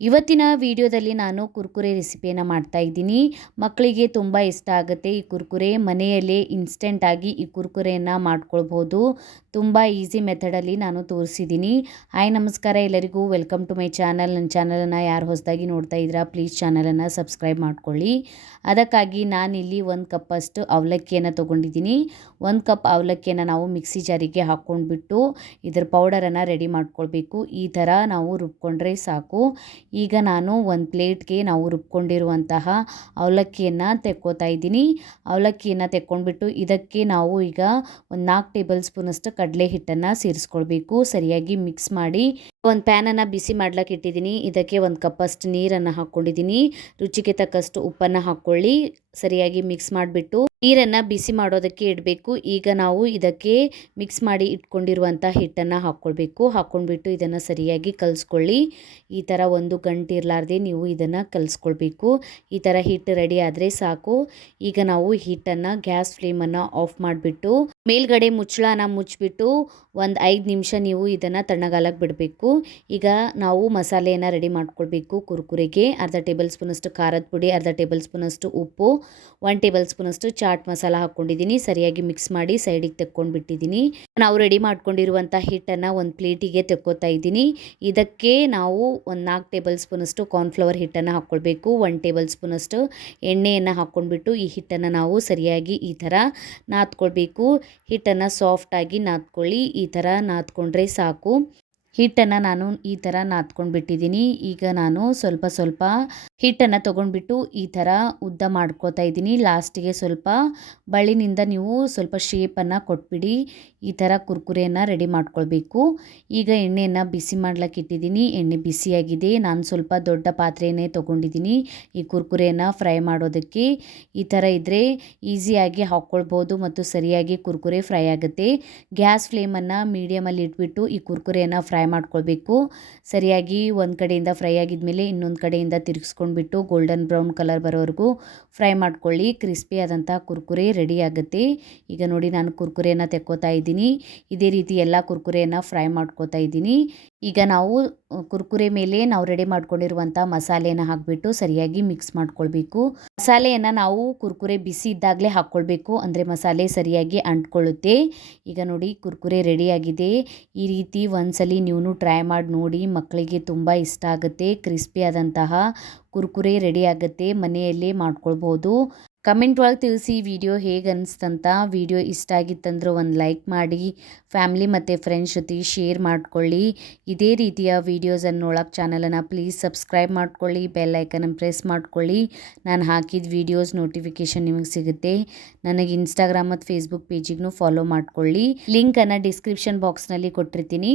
ಇವತ್ತಿನ ವಿಡಿಯೋದಲ್ಲಿ ನಾನು ಕುರ್ಕುರೆ ರೆಸಿಪಿಯನ್ನು ಮಾಡ್ತಾ ಇದ್ದೀನಿ. ಮಕ್ಕಳಿಗೆ ತುಂಬ ಇಷ್ಟ ಆಗುತ್ತೆ ಈ ಕುರ್ಕುರೆ. ಮನೆಯಲ್ಲೇ ಇನ್ಸ್ಟೆಂಟಾಗಿ ಈ ಕುರ್ಕುರೆಯನ್ನು ಮಾಡ್ಕೊಳ್ಬೋದು. ತುಂಬ ಈಸಿ ಮೆಥಡಲ್ಲಿ ನಾನು ತೋರಿಸಿದ್ದೀನಿ. ಹಾಯ್ ನಮಸ್ಕಾರ ಎಲ್ಲರಿಗೂ. ವೆಲ್ಕಮ್ ಟು ಮೈ ಚಾನಲ್ ನನ್ನ ಚಾನಲನ್ನು ಯಾರು ಹೊಸದಾಗಿ ನೋಡ್ತಾ ಇದ್ದೀರಾ ಪ್ಲೀಸ್ ಚಾನಲನ್ನು ಸಬ್ಸ್ಕ್ರೈಬ್ ಮಾಡ್ಕೊಳ್ಳಿ. ಅದಕ್ಕಾಗಿ ನಾನಿಲ್ಲಿ ಒಂದು ಕಪ್ಪಷ್ಟು ಅವಲಕ್ಕಿಯನ್ನು ತೊಗೊಂಡಿದ್ದೀನಿ. ಒಂದು ಕಪ್ ಅವಲಕ್ಕಿಯನ್ನು ನಾವು ಮಿಕ್ಸಿ ಜಾರಿಗೆ ಹಾಕ್ಕೊಂಡ್ಬಿಟ್ಟು ಇದರ ಪೌಡರನ್ನು ರೆಡಿ ಮಾಡ್ಕೊಳ್ಬೇಕು. ಈ ಥರ ನಾವು ರುಬ್ಕೊಂಡ್ರೆ ಸಾಕು. ಈಗ ನಾನು ಒಂದು ಪ್ಲೇಟ್ಗೆ ನಾವು ರುಬ್ಕೊಂಡಿರುವಂತಹ ಅವಲಕ್ಕಿಯನ್ನು ತೆಕ್ಕೋತಾ ಇದ್ದೀನಿ. ಅವಲಕ್ಕಿಯನ್ನು ತೆಕ್ಕೊಂಡ್ಬಿಟ್ಟು ಇದಕ್ಕೆ ನಾವು ಈಗ ಒಂದು ನಾಲ್ಕು ಟೇಬಲ್ ಸ್ಪೂನಷ್ಟು ಕಡಲೆ ಹಿಟ್ಟನ್ನು ಸೇರಿಸ್ಕೊಳ್ಬೇಕು. ಸರಿಯಾಗಿ ಮಿಕ್ಸ್ ಮಾಡಿ ಒಂದು ಪ್ಯಾನನ್ನು ಬಿಸಿ ಮಾಡ್ಲಿಕ್ಕೆ ಇಟ್ಟಿದ್ದೀನಿ. ಇದಕ್ಕೆ ಒಂದು ಕಪ್ಪಷ್ಟು ನೀರನ್ನು ಹಾಕ್ಕೊಂಡಿದ್ದೀನಿ. ರುಚಿಗೆ ತಕ್ಕಷ್ಟು ಉಪ್ಪನ್ನು ಹಾಕ್ಕೊಳ್ಳಿ. ಸರಿಯಾಗಿ ಮಿಕ್ಸ್ ಮಾಡಿಬಿಟ್ಟು ನೀರನ್ನು ಬಿಸಿ ಮಾಡೋದಕ್ಕೆ ಇಡಬೇಕು. ಈಗ ನಾವು ಇದಕ್ಕೆ ಮಿಕ್ಸ್ ಮಾಡಿ ಇಟ್ಕೊಂಡಿರುವಂಥ ಹಿಟ್ಟನ್ನು ಹಾಕ್ಕೊಳ್ಬೇಕು. ಹಾಕ್ಕೊಂಡ್ಬಿಟ್ಟು ಇದನ್ನು ಸರಿಯಾಗಿ ಕಲಿಸ್ಕೊಳ್ಳಿ. ಈ ಥರ ಒಂದು ಗಂಟೆ ಇರಲಾರ್ದೆ ನೀವು ಇದನ್ನು ಕಲಿಸ್ಕೊಳ್ಬೇಕು. ಈ ಥರ ಹಿಟ್ಟು ರೆಡಿ ಆದರೆ ಸಾಕು. ಈಗ ನಾವು ಹಿಟ್ಟನ್ನು ಗ್ಯಾಸ್ ಫ್ಲೇಮನ್ನು ಆಫ್ ಮಾಡಿಬಿಟ್ಟು ಮೇಲ್ಗಡೆ ಮುಚ್ಚಳನ ಮುಚ್ಚಿಬಿಟ್ಟು ಒಂದು ಐದು ನಿಮಿಷ ನೀವು ಇದನ್ನು ತಣ್ಣಗಾಲಕ್ಕೆ ಬಿಡಬೇಕು. ಈಗ ನಾವು ಮಸಾಲೆಯನ್ನು ರೆಡಿ ಮಾಡ್ಕೊಳ್ಬೇಕು ಕುರ್ಕುರೆಗೆ. ಅರ್ಧ ಟೇಬಲ್ ಸ್ಪೂನಷ್ಟು ಖಾರದ ಪುಡಿ, ಅರ್ಧ ಟೇಬಲ್ ಸ್ಪೂನಷ್ಟು ಉಪ್ಪು ಒನ್ ಟೇಬಲ್ ಸ್ಪೂನಷ್ಟು ಚಾಟ್ ಮಸಾಲ ಹಾಕ್ಕೊಂಡಿದ್ದೀನಿ. ಸರಿಯಾಗಿ ಮಿಕ್ಸ್ ಮಾಡಿ ಸೈಡಿಗೆ ತಕ್ಕೊಂಡ್ಬಿಟ್ಟಿದ್ದೀನಿ. ನಾವು ರೆಡಿ ಮಾಡ್ಕೊಂಡಿರುವಂಥ ಹಿಟ್ಟನ್ನು ಒಂದು ಪ್ಲೇಟಿಗೆ ತೆಕ್ಕೋತಾ ಇದ್ದೀನಿ. ಇದಕ್ಕೆ ನಾವು ಒಂದು ನಾಲ್ಕು ಟೇಬಲ್ ಸ್ಪೂನಷ್ಟು ಕಾರ್ನ್ಫ್ಲವರ್ ಹಿಟ್ಟನ್ನು ಹಾಕ್ಕೊಳ್ಬೇಕು. ಒನ್ ಟೇಬಲ್ ಸ್ಪೂನಷ್ಟು ಎಣ್ಣೆಯನ್ನು ಹಾಕ್ಕೊಂಡ್ಬಿಟ್ಟು ಈ ಹಿಟ್ಟನ್ನು ನಾವು ಸರಿಯಾಗಿ ಈ ಥರ ನಾದ್ಕೊಳ್ಬೇಕು. ಹಿಟ್ಟನ್ನು ಸಾಫ್ಟಾಗಿ ನಾದ್ಕೊಳ್ಳಿ ಈ ಥರ ನಾದ್ಕೊಂಡ್ರೆ ಸಾಕು. ಹಿಟ್ಟನ್ನು ನಾನು ಈ ಥರ ನಾದ್ಕೊಂಡು ಬಿಟ್ಟಿದ್ದೀನಿ. ಈಗ ನಾನು ಸ್ವಲ್ಪ ಸ್ವಲ್ಪ ಹಿಟ್ಟನ್ನು ತೊಗೊಂಡ್ಬಿಟ್ಟು ಈ ಥರ ಉದ್ದ ಮಾಡ್ಕೋತಾ ಇದ್ದೀನಿ. ಲಾಸ್ಟಿಗೆ ಸ್ವಲ್ಪ ಬಳ್ಳಿನಿಂದ ನೀವು ಸ್ವಲ್ಪ ಶೇಪನ್ನು ಕೊಟ್ಬಿಡಿ. ಈ ಥರ ಕುರ್ಕುರೆಯನ್ನು ರೆಡಿ ಮಾಡ್ಕೊಳ್ಬೇಕು. ಈಗ ಎಣ್ಣೆಯನ್ನು ಬಿಸಿ ಮಾಡ್ಲಿಕ್ಕೆ ಇಟ್ಟಿದ್ದೀನಿ. ಎಣ್ಣೆ ಬಿಸಿಯಾಗಿದೆ. ನಾನು ಸ್ವಲ್ಪ ದೊಡ್ಡ ಪಾತ್ರೆಯೇ ತೊಗೊಂಡಿದ್ದೀನಿ ಈ ಕುರ್ಕುರೆಯನ್ನು ಫ್ರೈ ಮಾಡೋದಕ್ಕೆ. ಈ ಥರ ಇದ್ದರೆ ಈಸಿಯಾಗಿ ಹಾಕ್ಕೊಳ್ಬೋದು ಮತ್ತು ಸರಿಯಾಗಿ ಕುರ್ಕುರೆ ಫ್ರೈ ಆಗುತ್ತೆ. ಗ್ಯಾಸ್ ಫ್ಲೇಮನ್ನು ಮೀಡಿಯಮಲ್ಲಿ ಇಟ್ಬಿಟ್ಟು ಈ ಕುರ್ಕುರೆಯನ್ನು ಫ್ರೈ ಮಾಡ್ಕೊಳ್ಬೇಕು. ಸರಿಯಾಗಿ ಒಂದು ಕಡೆಯಿಂದ ಫ್ರೈ ಆಗಿದ್ಮೇಲೆ ಇನ್ನೊಂದು ಕಡೆಯಿಂದ ತಿರುಗಿಸ್ಕೊಂಡ್ಬಿಟ್ಟು ಗೋಲ್ಡನ್ ಬ್ರೌನ್ ಕಲರ್ ಬರೋವರೆಗೂ ಫ್ರೈ ಮಾಡ್ಕೊಳ್ಳಿ. ಕ್ರಿಸ್ಪಿ ಆದಂಥ ಕುರ್ಕುರೆ ರೆಡಿ ಆಗುತ್ತೆ. ಈಗ ನೋಡಿ ನಾನು ಕುರ್ಕುರೆಯನ್ನು ತೆಕ್ಕೋತಾ ಇದ್ದೀನಿ. ಇದೇ ರೀತಿ ಎಲ್ಲ ಕುರ್ಕುರೆಯನ್ನು ಫ್ರೈ ಮಾಡ್ಕೋತಾ ಇದ್ದೀನಿ. ಈಗ ನಾವು ಕುರ್ಕುರೆ ಮೇಲೆ ನಾವು ರೆಡಿ ಮಾಡ್ಕೊಂಡಿರುವಂಥ ಮಸಾಲೆಯನ್ನು ಹಾಕಿಬಿಟ್ಟು ಸರಿಯಾಗಿ ಮಿಕ್ಸ್ ಮಾಡ್ಕೊಳ್ಬೇಕು. ಮಸಾಲೆಯನ್ನು ನಾವು ಕುರ್ಕುರೆ ಬಿಸಿ ಇದ್ದಾಗಲೇ ಹಾಕ್ಕೊಳ್ಬೇಕು. ಅಂದರೆ ಮಸಾಲೆ ಸರಿಯಾಗಿ ಅಂಟ್ಕೊಳ್ಳುತ್ತೆ. ಈಗ ನೋಡಿ ಕುರ್ಕುರೆ ರೆಡಿಯಾಗಿದೆ ಈ ರೀತಿ ಒಂದ್ಸಲಿ ನೀವು ಟ್ರೈ ಮಾಡಿ ನೋಡಿ ಮಕ್ಕಳಿಗೆ ತುಂಬ ಇಷ್ಟ ಆಗುತ್ತೆ, ಕ್ರಿಸ್ಪಿ ಆದಂತಹ ಕುರ್ಕುರೆ ರೆಡಿ ಆಗುತ್ತೆ, ಮನೆಯಲ್ಲೇ ಮಾಡ್ಕೊಳ್ಬೋದು. ಕಮೆಂಟ್ ಒಳಗೆ ತಿಳಿಸಿ ವಿಡಿಯೋ ಹೇಗೆ ಅನಿಸ್ತಂತ. ವಿಡಿಯೋ ಇಷ್ಟ ಆಗಿತ್ತಂದ್ರೆ ಒಂದು ಲೈಕ್ ಮಾಡಿ, ಫ್ಯಾಮ್ಲಿ ಮತ್ತು ಫ್ರೆಂಡ್ಸ್ ಜೊತೆ ಶೇರ್ ಮಾಡ್ಕೊಳ್ಳಿ. ಇದೇ ರೀತಿಯ ವೀಡಿಯೋಸನ್ನು ನೋಡೋಕ್ಕೆ ಚಾನಲನ್ನು ಪ್ಲೀಸ್ ಸಬ್ಸ್ಕ್ರೈಬ್ ಮಾಡ್ಕೊಳ್ಳಿ, ಬೆಲ್ ಐಕನನ್ನು ಪ್ರೆಸ್ ಮಾಡ್ಕೊಳ್ಳಿ. ನಾನು ಹಾಕಿದ ವೀಡಿಯೋಸ್ ನೋಟಿಫಿಕೇಷನ್ ನಿಮಗೆ ಸಿಗುತ್ತೆ. ನನಗೆ ಇನ್ಸ್ಟಾಗ್ರಾಮ್ ಮತ್ತು ಫೇಸ್ಬುಕ್ ಪೇಜಿಗೂ ಫಾಲೋ ಮಾಡ್ಕೊಳ್ಳಿ. ಲಿಂಕನ್ನು ಡಿಸ್ಕ್ರಿಪ್ಷನ್ ಬಾಕ್ಸ್ನಲ್ಲಿ ಕೊಟ್ಟಿರ್ತೀನಿ.